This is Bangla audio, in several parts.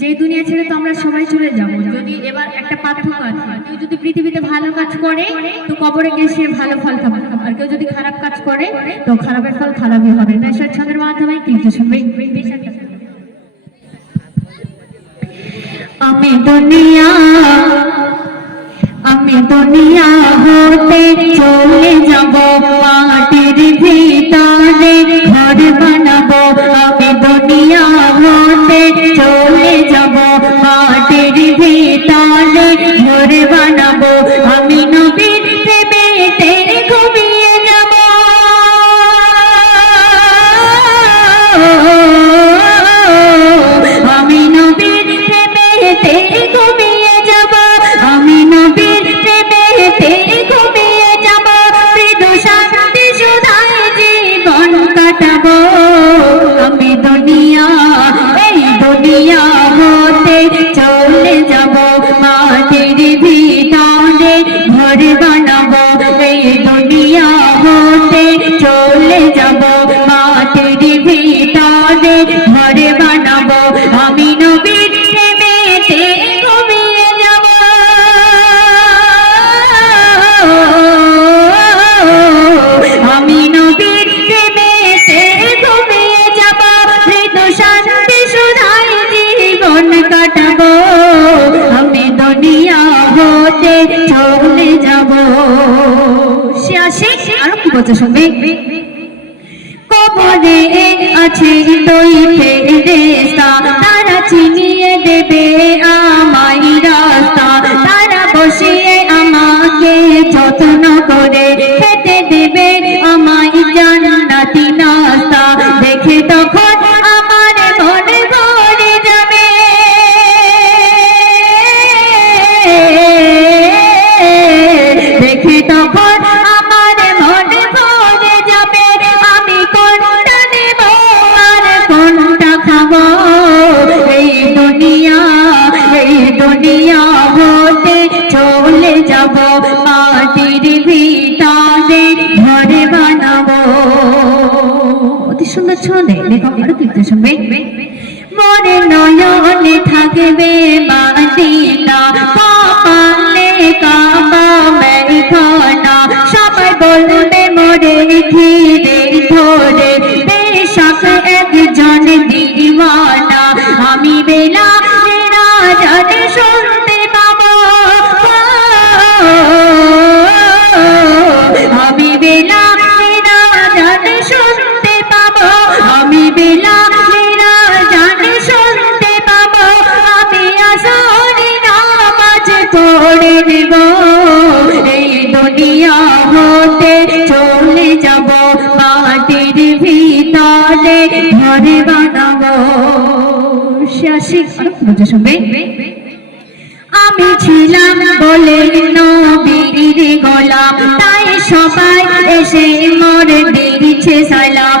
যে দুনিয়া ছেড়ে তো আমরা সবাই চলে যদি এবার একটা পার্থক্য আছে, কেউ যদি পৃথিবীতে ভালো কাজ করে, তো কবরে গিয়ে সে ভালো ফল আর কেউ যদি খারাপ কাজ করে, তো খারাপের ফল খারাপই হবে। মাধ্যমে কিন্তু আমি দুনিয়া আমি দুনিয়া মাটির ভিতরে ঘর আসে আরও কি বলছে শুনবে? কবরে আছে দই ফেরেশতা তারা চিনিয়ে দেবে আমায় রাস্তা ছন্দে লেখক আরও কীর্তন শুনবে। মনে নয়নে থাকবে সবাই বলবে, মোরে ধীরে ধরে একজন দিওয়ানা। আমি বেলা রাজানে শুনতে পাবো। আমি বেলা নেব এই দুনিয়া হতে চলে যাব মাটির ভিতরে, ঘরে আমি ছিলাম বলে নবীর গোলাম তাই সবাই এসে মোর দিচ্ছে সালাম।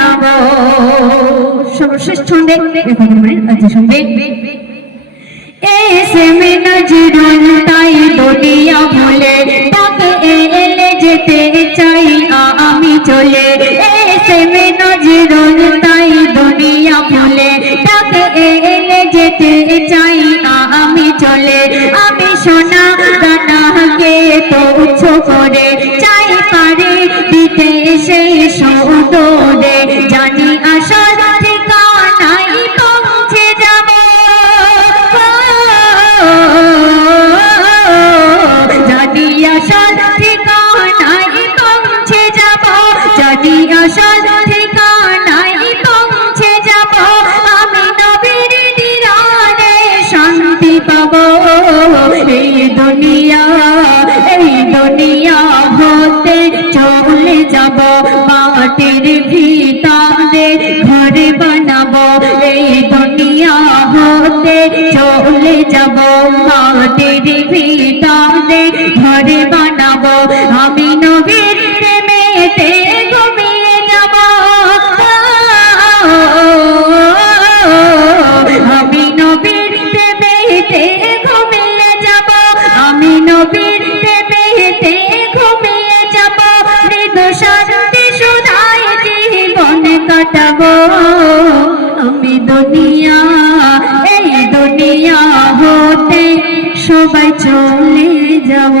সর্বশেষ ছন্দে মে নজরুল তাই দুনিয়া ভুলে তাকে এলে যেতে চাই আমি চলে। এসে মে নজরুল তাই দুনিয়া ভুলে হতে চলে যাব। মাটির ভিতরে ঘর বানাবো। আমি নবীর প্রেমেতে ঘুমিয়ে যাব। আমি নবীর প্রেমেতে ঘুমিয়ে যাব। আমি নবীর প্রেমেতে ঘুমিয়ে যাব। শান্তি জীবন কাটাবো। আমি দুনিয়া সবাই চলে যাব।